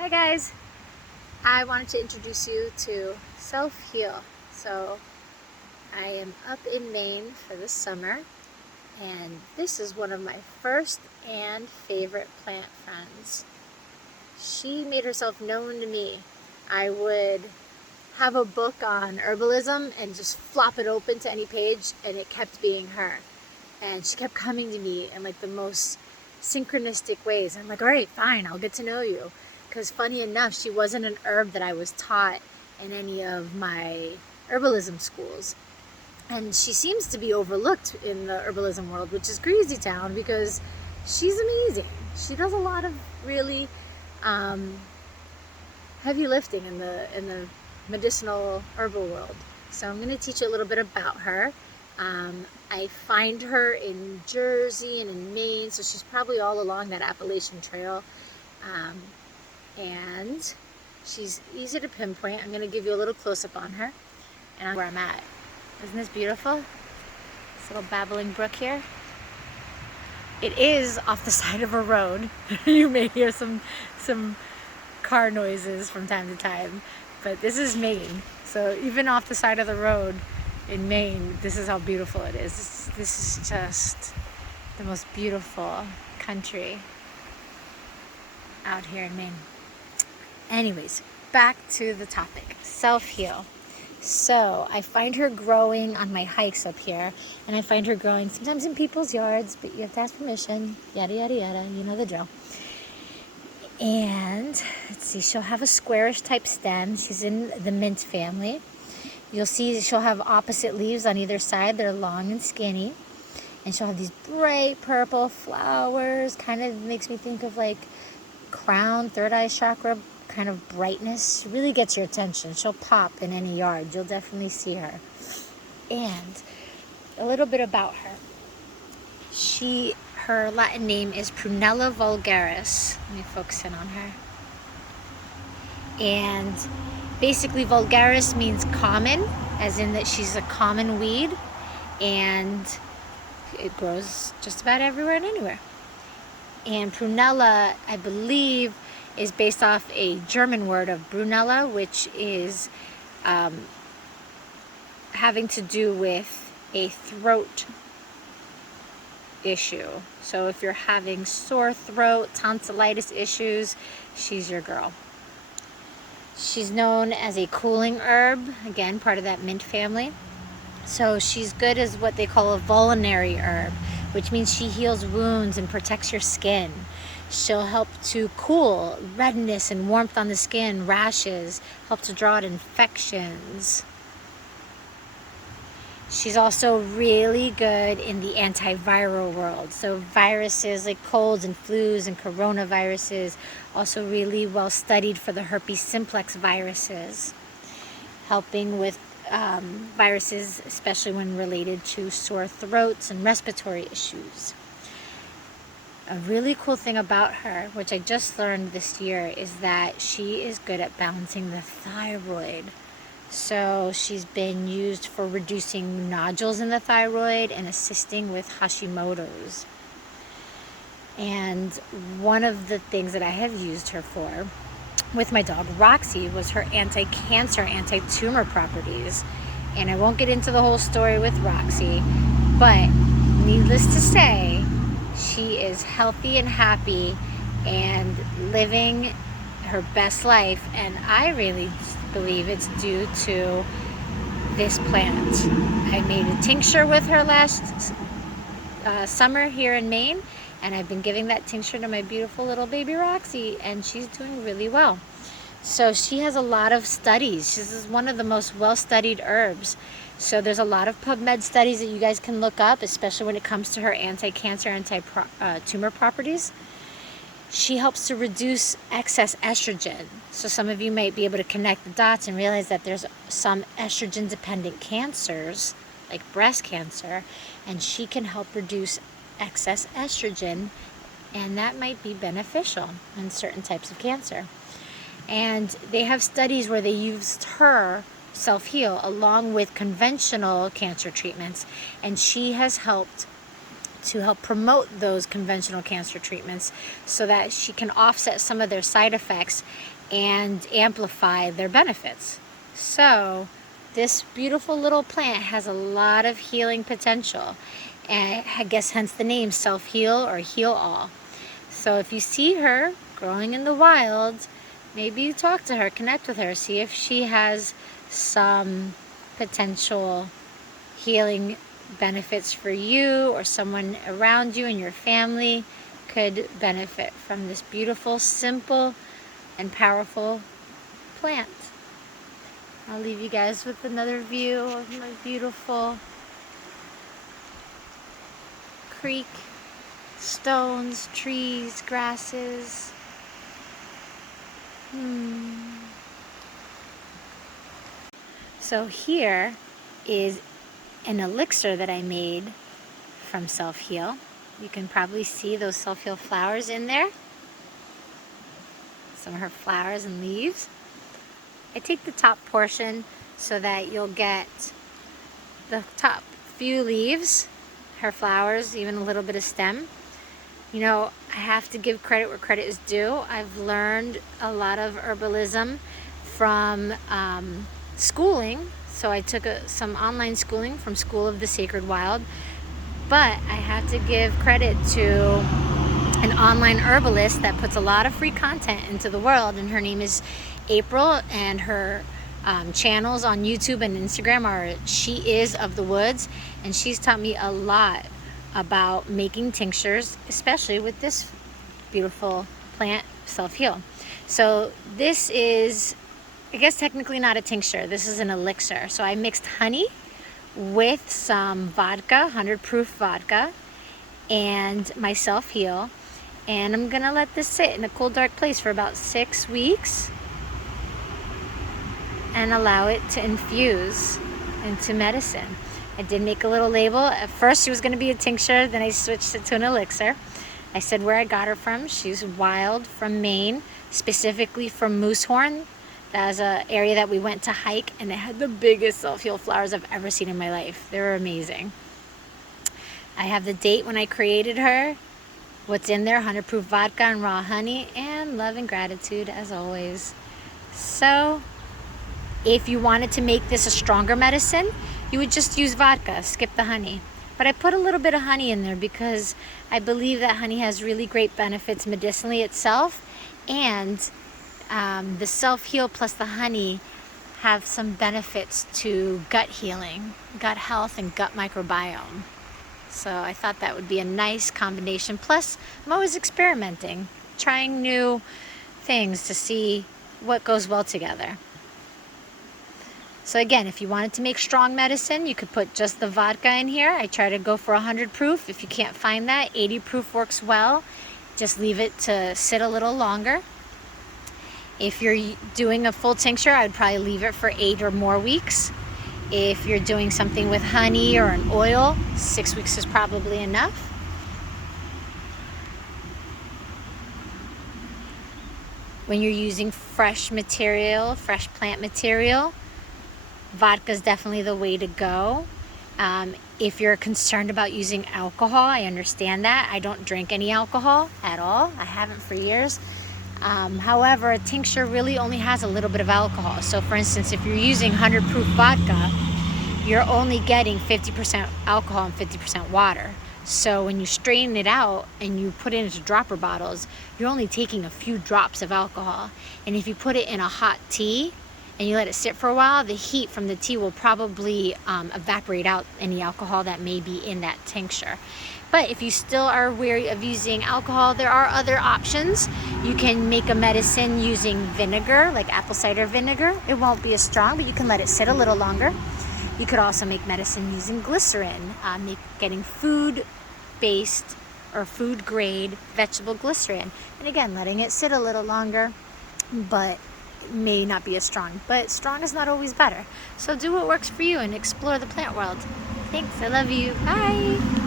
Hi guys, I wanted to introduce you to Self-Heal. So I am up in Maine for the summer, and this is one of my first and favorite plant friends. She made herself known to me. I would have a book on herbalism and just flop it open to any page, and it kept being her. And she kept coming to me in like the most synchronistic ways. I'm like, all right, fine, I'll get to know you. Because funny enough, she wasn't an herb that I was taught in any of my herbalism schools. And she seems to be overlooked in the herbalism world, which is crazy town because she's amazing. She does a lot of really heavy lifting in the medicinal herbal world. So I'm going to teach you a little bit about her. I find her in Jersey and in Maine, so she's probably all along that Appalachian Trail. And she's easy to pinpoint. I'm going to give you a little close-up on her and where I'm at. Isn't this beautiful? This little babbling brook here. It is off the side of a road. You may hear some car noises from time to time, but this is Maine. So even off the side of the road in Maine, this is how beautiful it is. This is just the most beautiful country out here in Maine. Anyways, back to the topic, Self-Heal. So I find her growing on my hikes up here, and I find her growing sometimes in people's yards, but you have to ask permission, yada, yada, yada, you know the drill. And let's see, she'll have a squarish type stem. She's in the mint family. You'll see she'll have opposite leaves on either side. They're long and skinny. And she'll have these bright purple flowers. Kind of makes me think of like crown, third eye chakra kind of brightness. She really gets your attention. She'll pop in any yard. You'll definitely see her. And a little bit about her. Her Latin name is Prunella vulgaris. Let me focus in on her. And basically vulgaris means common, as in that she's a common weed, and it grows just about everywhere and anywhere. And Prunella, I believe, is based off a German word of Brunella, which is having to do with a throat issue. So if you're having sore throat, tonsillitis issues, she's your girl. She's known as a cooling herb, again, part of that mint family. So she's good as what they call a vulnerary herb, which means she heals wounds and protects your skin. She'll help to cool redness and warmth on the skin, rashes, help to draw out infections. She's also really good in the antiviral world. So viruses like colds and flus and coronaviruses, also really well studied for the herpes simplex viruses, helping with viruses, especially when related to sore throats and respiratory issues. A really cool thing about her, which I just learned this year, is that she is good at balancing the thyroid. So she's been used for reducing nodules in the thyroid and assisting with Hashimoto's. And one of the things that I have used her for with my dog Roxy was her anti-cancer, anti-tumor properties. And I won't get into the whole story with Roxy, but needless to say, she is healthy and happy and living her best life, and I really believe it's due to this plant. I made a tincture with her last summer here in Maine, and I've been giving that tincture to my beautiful little baby Roxy, and she's doing really well. So she has a lot of studies. She's one of the most well-studied herbs. So there's a lot of PubMed studies that you guys can look up, especially when it comes to her anti-cancer, anti-tumor properties. She helps to reduce excess estrogen. So some of you might be able to connect the dots and realize that there's some estrogen-dependent cancers, like breast cancer, and she can help reduce excess estrogen, and that might be beneficial in certain types of cancer. And they have studies where they used her Self-Heal along with conventional cancer treatments, and she has helped to help promote those conventional cancer treatments so that she can offset some of their side effects and amplify their benefits. So this beautiful little plant has a lot of healing potential, and I guess hence the name Self-Heal or Heal All. So if you see her growing in the wild, maybe you talk to her, connect with her, see if she has some potential healing benefits for you, or someone around you in your family could benefit from this beautiful, simple, and powerful plant. I'll leave you guys with another view of my beautiful creek, stones, trees, grasses. So here is an elixir that I made from Self-Heal. You can probably see those Self-Heal flowers in there. Some of her flowers and leaves. I take the top portion so that you'll get the top few leaves, her flowers, even a little bit of stem. You know, I have to give credit where credit is due. I've learned a lot of herbalism from schooling. So I took some online schooling from School of the Sacred Wild, but I have to give credit to an online herbalist that puts a lot of free content into the world, and her name is April, and her channels on YouTube and Instagram are She Is of the Woods, and she's taught me a lot about making tinctures, especially with this beautiful plant, Self-Heal. So this is, I guess, technically not a tincture. This is an elixir. So I mixed honey with some vodka, 100 proof vodka, and my Self-Heal. And I'm gonna let this sit in a cool, dark place for about 6 weeks and allow it to infuse into medicine. I did make a little label. At first she was gonna be a tincture, then I switched it to an elixir. I said where I got her from. She's wild from Maine, specifically from Moosehorn. That was an area that we went to hike, and it had the biggest Self-Heal flowers I've ever seen in my life. They were amazing. I have the date when I created her, what's in there, 100 proof vodka and raw honey, and love and gratitude as always. So if you wanted to make this a stronger medicine, you would just use vodka, skip the honey. But I put a little bit of honey in there because I believe that honey has really great benefits medicinally itself, and the Self-Heal plus the honey have some benefits to gut healing, gut health, and gut microbiome. So I thought that would be a nice combination. Plus, I'm always experimenting, trying new things to see what goes well together. So again, if you wanted to make strong medicine, you could put just the vodka in here. I try to go for 100 proof. If you can't find that, 80 proof works well. Just leave it to sit a little longer. If you're doing a full tincture, I would probably leave it for 8 or more weeks. If you're doing something with honey or an oil, 6 weeks is probably enough. When you're using fresh material, fresh plant material, vodka is definitely the way to go. If you're concerned about using alcohol, I understand that. I don't drink any alcohol at all. I haven't for years. However, a tincture really only has a little bit of alcohol. So for instance, if you're using 100 proof vodka, you're only getting 50% alcohol and 50% water. So when you strain it out and you put it into dropper bottles, you're only taking a few drops of alcohol. And if you put it in a hot tea and you let it sit for a while, the heat from the tea will probably evaporate out any alcohol that may be in that tincture. But if you still are wary of using alcohol, there are other options. You can make a medicine using vinegar, like apple cider vinegar. It won't be as strong, but you can let it sit a little longer. You could also make medicine using glycerin, getting food-based or food-grade vegetable glycerin. And again, letting it sit a little longer, but it may not be as strong. But strong is not always better. So do what works for you and explore the plant world. Thanks, I love you, bye.